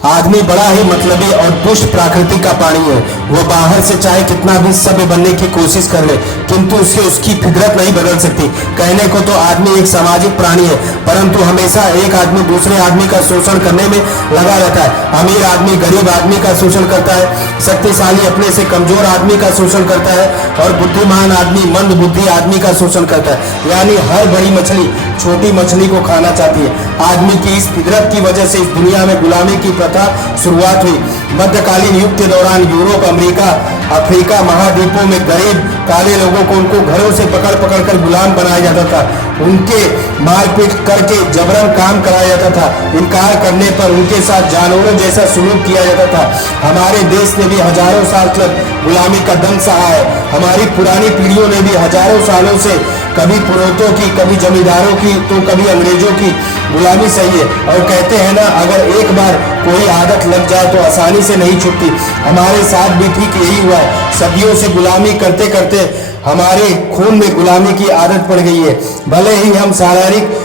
आदमी बड़ा ही मतलबी और दुष्ट प्रकृति का प्राणी है। वो बाहर से चाहे कितना भी सभ्य बनने की कोशिश कर ले, किंतु उससे उसकी फितरत नहीं बदल सकती। कहने को तो आदमी एक सामाजिक प्राणी है, परंतु हमेशा एक आदमी दूसरे आदमी का शोषण करने में लगा रहता है। अमीर आदमी गरीब आदमी का शोषण करता है, शक्तिशाली अपने से कमजोर आदमी का शोषण करता है, और बुद्धिमान आदमी मंद बुद्धि आदमी का शोषण करता है। यानी हर बड़ी मछली छोटी मछली को खाना चाहती है। आदमी की इस फितरत की वजह से इस दुनिया में गुलामी की प्रथा शुरुआत हुई। मध्यकालीन युग के दौरान यूरोप, अमेरिका, अफ्रीका महाद्वीपों में गरीब काले लोगों को उनको घरों से पकड़ पकड़ कर गुलाम बनाया जाता था। उनके मारपीट करके जबरन काम कराया जाता था। इनकार करने पर उनके साथ जानवरों जैसा सुलूक किया जाता था। हमारे देश ने भी हजारों साल तक गुलामी का दंड सहा है। हमारी पुरानी पीढ़ियों ने भी हजारों सालों से कभी पुरोहितों की, कभी जमींदारों की, तो कभी अंग्रेजों की गुलामी सही है। और कहते हैं ना, अगर एक बार कोई आदत लग जाए तो आसानी से नहीं छूटती। हमारे साथ भी ठीक यही हुआ है। सदियों से गुलामी करते करते हमारे खून में गुलामी की आदत पड़ गई है। भले ही हम शारीरिक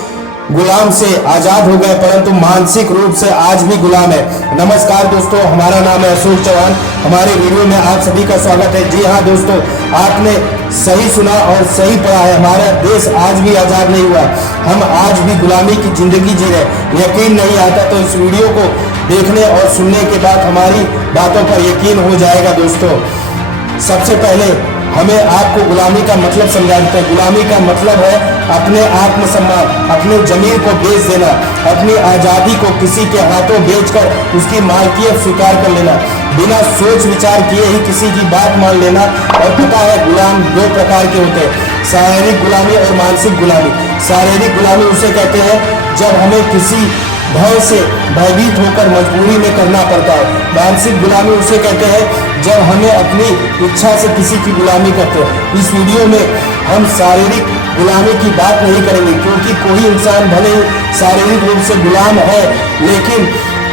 गुलाम से आजाद हो गए, परंतु मानसिक रूप से आज भी गुलाम है। नमस्कार दोस्तों, हमारा नाम है अशोक चौहान। हमारे वीडियो में आप सभी का स्वागत है। जी हाँ दोस्तों, आपने सही सुना और सही पढ़ा है। हमारा देश आज भी आजाद नहीं हुआ। हम आज भी गुलामी की जिंदगी जी रहे। यकीन नहीं आता तो इस वीडियो को देखने और सुनने के बाद हमारी बातों पर यकीन हो जाएगा। दोस्तों, सबसे पहले हमें आपको गुलामी का मतलब समझा देते हैं। गुलामी का मतलब है अपने आत्मसम्मान, अपने जमीन को बेच देना, अपनी आज़ादी को किसी के हाथों बेचकर उसकी मालकियत स्वीकार कर लेना, बिना सोच विचार किए ही किसी की बात मान लेना। और पता है, गुलाम दो प्रकार के होते हैं, शारीरिक गुलामी और मानसिक गुलामी। शारीरिक गुलामी उसे कहते हैं जब हमें किसी भय से भयभीत होकर मजबूरी में करना पड़ता है। मानसिक गुलामी उसे कहते हैं जब हमें अपनी इच्छा से किसी की गुलामी करते हैं। इस वीडियो में हम शारीरिक गुलामी की बात नहीं करेंगे, क्योंकि कोई इंसान भले ही शारीरिक रूप से गुलाम है, लेकिन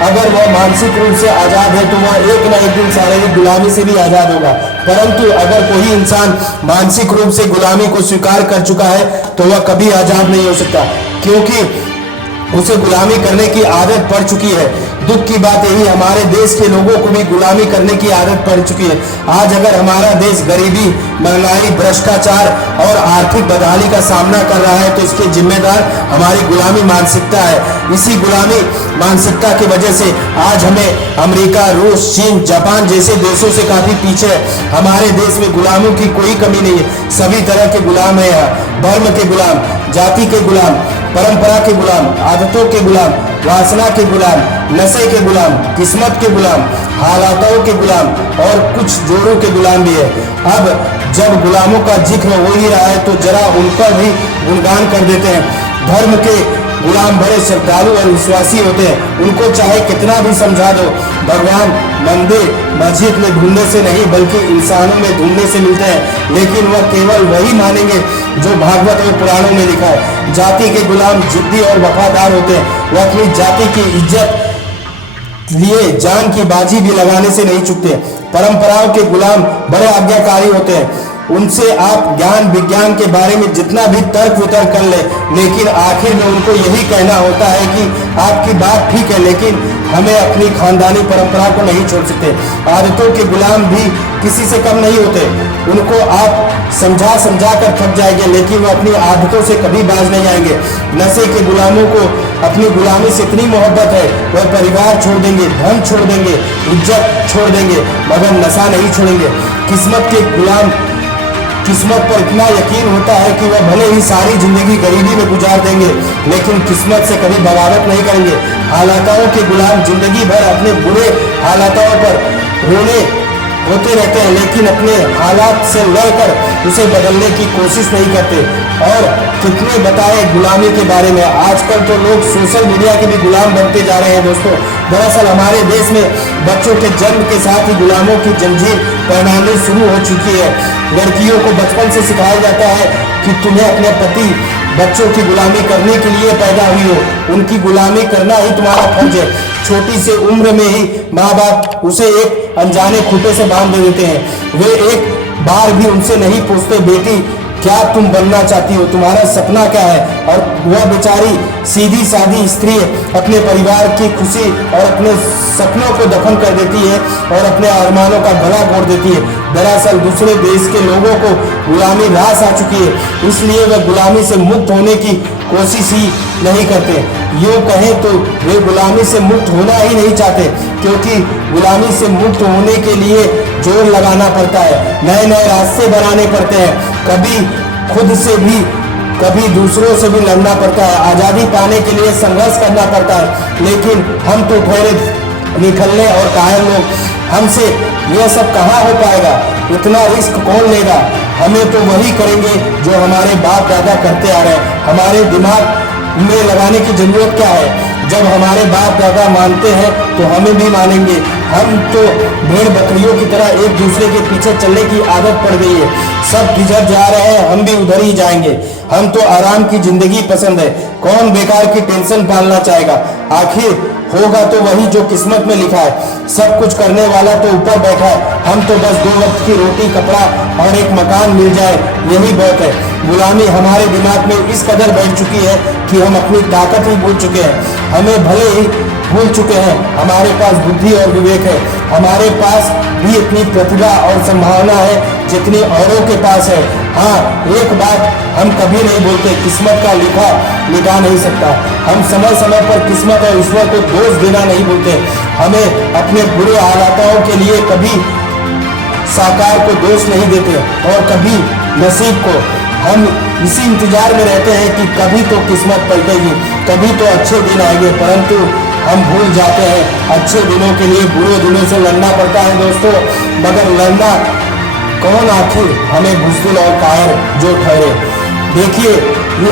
अगर वह मानसिक रूप से आज़ाद है तो वह एक न एक दिन शारीरिक गुलामी से भी आज़ाद होगा। परंतु अगर कोई इंसान मानसिक रूप से गुलामी को स्वीकार कर चुका है तो वह कभी आज़ाद नहीं हो सकता, क्योंकि उसे गुलामी करने की आदत पड़ चुकी है। दुख की बात यही, हमारे देश के लोगों को भी गुलामी करने की आदत पड़ चुकी है। आज अगर हमारा देश गरीबी, महंगाई, भ्रष्टाचार और आर्थिक बदहाली का सामना कर रहा है तो इसके जिम्मेदार हमारी गुलामी मानसिकता है। इसी गुलामी मानसिकता की वजह से आज हमें अमेरिका, रूस, चीन, जापान जैसे देशों से काफी पीछे है। हमारे देश में गुलामों की कोई कमी नहीं है। सभी तरह के गुलाम है यहाँ। धर्म के गुलाम, जाति के गुलाम, परंपरा के गुलाम, आदतों के गुलाम, वासना के गुलाम, नशे के गुलाम, किस्मत के गुलाम, हालातों के गुलाम और कुछ जोड़ों के गुलाम भी है। अब जब गुलामों का जिक्र हो ही रहा है तो जरा उनका भी गुणगान कर देते हैं। धर्म के गुलाम बड़े श्रद्धालु और विश्वासी होते हैं। उनको चाहे कितना भी समझा दो, भगवान मंदिर मस्जिद में ढूंढने से नहीं बल्कि इंसानों में ढूंढने से मिलते हैं, लेकिन वह केवल वही मानेंगे जो भागवत और पुराणों में लिखा है। जाति के गुलाम जिद्दी और वफादार होते हैं। वह अपनी जाति की इज्जत लिए जान की बाजी भी लगाने से नहीं चूकते। परंपराओं के गुलाम बड़े आज्ञाकारी होते हैं। उनसे आप ज्ञान विज्ञान के बारे में जितना भी तर्क वितर्क कर ले, लेकिन आखिर में उनको यही कहना होता है कि आपकी बात ठीक है, लेकिन हमें अपनी खानदानी परंपरा को नहीं छोड़ सकते। आदतों के गुलाम भी किसी से कम नहीं होते। उनको आप समझा समझा कर थक जाएंगे, लेकिन वो अपनी आदतों से कभी बाज नहीं आएंगे। नशे के गुलामों को अपनी गुलामी से इतनी मोहब्बत है, वह परिवार छोड़ देंगे, धन छोड़ देंगे, इज्जत छोड़ देंगे, मगर नशा नहीं छोड़ेंगे। किस्मत के गुलाम किस्मत पर इतना यकीन होता है कि वह भले ही सारी जिंदगी गरीबी में गुजार देंगे, लेकिन किस्मत से कभी बगावत नहीं करेंगे। हालातों के गुलाम जिंदगी भर अपने बुरे हालातों पर रोने होते रहते हैं, लेकिन अपने हालात से लड़कर उसे बदलने की कोशिश नहीं करते। और कितने बताए गुलामी के बारे में। आजकल तो लोग सोशल मीडिया के भी गुलाम बनते जा रहे हैं। दोस्तों, दरअसल हमारे देश में बच्चों के जन्म के साथ ही गुलामों की जंजीर पहनानी शुरू हो चुकी है। लड़कियों को बचपन से सिखाया जाता है कि तुम्हें अपने पति बच्चों की गुलामी करने के लिए पैदा हुई हो, उनकी गुलामी करना ही तुम्हारा फर्ज है। छोटी से उम्र में ही माँ बाप उसे एक अनजाने खूंटे से बांध दे देते हैं। वे एक बार भी उनसे नहीं पूछते बेटी क्या तुम बनना चाहती हो, तुम्हारा सपना क्या है। और वह बेचारी सीधी सादी स्त्री अपने परिवार की खुशी और अपने सपनों को दफन कर देती है और अपने अरमानों का गला घोट देती है। दरअसल दूसरे देश के लोगों को गुलामी रास आ चुकी है, इसलिए वे गुलामी से मुक्त होने की कोशिश ही नहीं करते। यूँ कहें तो वे गुलामी से मुक्त होना ही नहीं चाहते, क्योंकि गुलामी से मुक्त होने के लिए जोर लगाना पड़ता है, नए नए रास्ते बनाने पड़ते हैं, कभी खुद से भी कभी दूसरों से भी लड़ना पड़ता है, आज़ादी पाने के लिए संघर्ष करना पड़ता है। लेकिन हम तो ठहरे निकलने और कायर लोग, हमसे यह सब कहाँ हो पाएगा, इतना रिस्क कौन लेगा। हमें तो वही करेंगे जो हमारे बाप दादा करते आ रहे हैं। हमारे दिमाग में लगाने की जरूरत क्या है, जब हमारे बाप दादा मानते हैं तो हमें भी मानेंगे। हम तो भेड़ बकरियों की तरह एक दूसरे के पीछे चलने की आदत पड़ गई है, सब किधर जा रहे हैं हम भी उधर ही जाएंगे। हम तो आराम की जिंदगी पसंद है, कौन बेकार की टेंशन पालना चाहेगा। आखिर होगा तो वही जो किस्मत में लिखा है, सब कुछ करने वाला तो ऊपर बैठा है। हम तो बस 2 वक्त की रोटी, कपड़ा और एक मकान मिल जाए यही बहुत है। गुलामी हमारे दिमाग में इस कदर बैठ चुकी है कि हम अपनी ताकत ही भूल चुके हैं। हमें भले ही भूल चुके हैं, हमारे पास बुद्धि और विवेक है, हमारे पास भी इतनी प्रतिभा और संभावना है जितनी औरों के पास है। हाँ, एक बात हम कभी नहीं बोलते, किस्मत का लिखा मिटा नहीं सकता। हम समय समय पर किस्मत और ईश्वर को दोष देना नहीं बोलते। हमें अपने बुरे हालातों के लिए कभी साकार को दोष नहीं देते और कभी नसीब को। हम इसी इंतजार में रहते हैं कि कभी तो किस्मत पलटेगी, कभी तो अच्छे दिन आएंगे, परंतु हम भूल जाते हैं अच्छे दिनों के लिए बुरे दिनों से लड़ना पड़ता है दोस्तों। मगर लड़ना कौन, आखिर हमें बुज़दिल और कायर जो ठहरे। देखिए,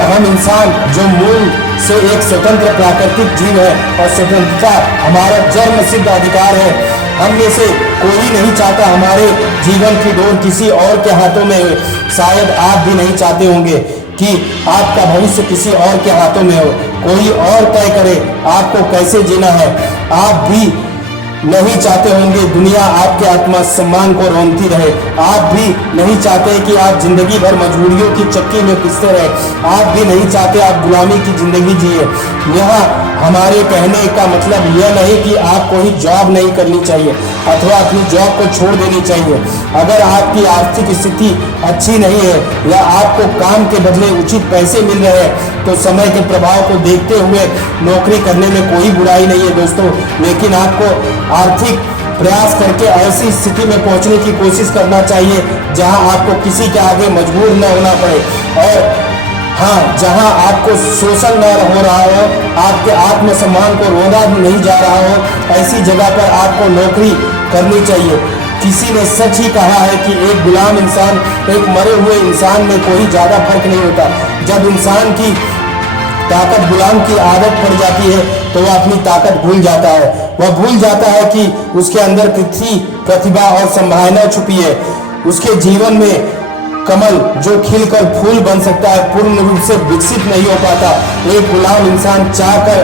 हम इंसान जो मूल से एक स्वतंत्र प्राकृतिक जीव है और स्वतंत्रता हमारा जन्म सिद्ध अधिकार है। हम में से कोई नहीं चाहता हमारे जीवन की डोर किसी और के हाथों में हो। शायद आप भी नहीं चाहते होंगे कि आपका भविष्य किसी और के हाथों में हो, कोई और तय करे आपको कैसे जीना है। आप भी नहीं चाहते होंगे दुनिया आपके आत्मसम्मान को रौंदती रहे। आप भी नहीं चाहते कि आप जिंदगी भर मजबूरियों की चक्की में पिसते रहे। आप भी नहीं चाहते आप गुलामी की जिंदगी जिए। यहाँ हमारे कहने का मतलब यह नहीं कि आपको ही जॉब नहीं करनी चाहिए अथवा अपनी जॉब को छोड़ देनी चाहिए। अगर आपकी आर्थिक स्थिति अच्छी नहीं है या आपको काम के बदले उचित पैसे मिल रहे हैं तो समय के प्रभाव को देखते हुए नौकरी करने में कोई बुराई नहीं है दोस्तों। लेकिन आपको आर्थिक प्रयास करके ऐसी स्थिति में पहुंचने की कोशिश करना चाहिए जहां आपको किसी के आगे मजबूर न होना पड़े और हाँ, जहां आपको शोषण न हो रहा हो, आपके आत्मसम्मान को रोना नहीं जा रहा हो, ऐसी जगह पर आपको नौकरी करनी चाहिए। किसी ने सच ही कहा है कि एक गुलाम इंसान एक मरे हुए इंसान में कोई ज़्यादा फर्क नहीं होता। जब इंसान की ताकत गुलाम की आदत पड़ जाती है तो वह अपनी ताकत भूल जाता है। वह भूल जाता है कि उसके अंदर कितनी प्रतिभा और संभावना छुपी है। उसके जीवन में कमल जो खिलकर फूल बन सकता है पूर्ण रूप से विकसित नहीं हो पाता। एक गुलाम इंसान चाहकर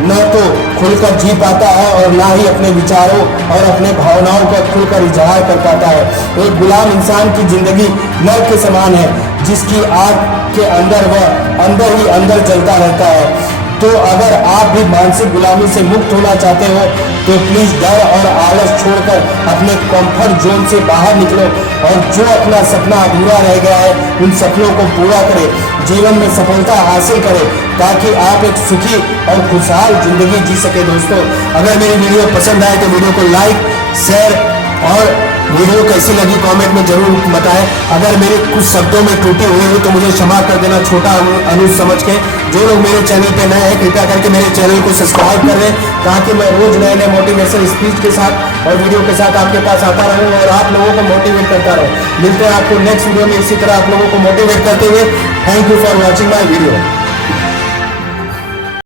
न तो खुलकर जी पाता है और ना ही अपने विचारों और अपने भावनाओं का खुलकर इजहार कर पाता है। एक गुलाम इंसान की जिंदगी नर के समान है जिसकी आग के अंदर वह अंदर ही अंदर जलता रहता है। तो अगर आप भी मानसिक गुलामी से मुक्त होना चाहते हो तो प्लीज डर और आलस छोड़कर अपने कंफर्ट जोन से बाहर निकलो और जो अपना सपना अधूरा रह गया है उन सपनों को पूरा करें, जीवन में सफलता हासिल करें ताकि आप एक सुखी और खुशहाल जिंदगी जी सके। दोस्तों, अगर मेरी वीडियो पसंद आए तो वीडियो को लाइक, शेयर और वीडियो कैसी लगी कमेंट में जरूर बताएं। अगर मेरे कुछ शब्दों में त्रुटि हुई हो तो मुझे क्षमा कर देना, छोटा अनुज समझ के। जो लोग मेरे चैनल पे नए हैं कृपया करके मेरे चैनल को सब्सक्राइब कर लें ताकि मैं रोज नए नए मोटिवेशन स्पीच के साथ और वीडियो के साथ आपके पास आता रहूं और आप लोगों को मोटिवेट करता रहूं। मिलते हैं आपको नेक्स्ट वीडियो में इसी तरह आप लोगों को मोटिवेट करते हुए। Thank you for watching my video.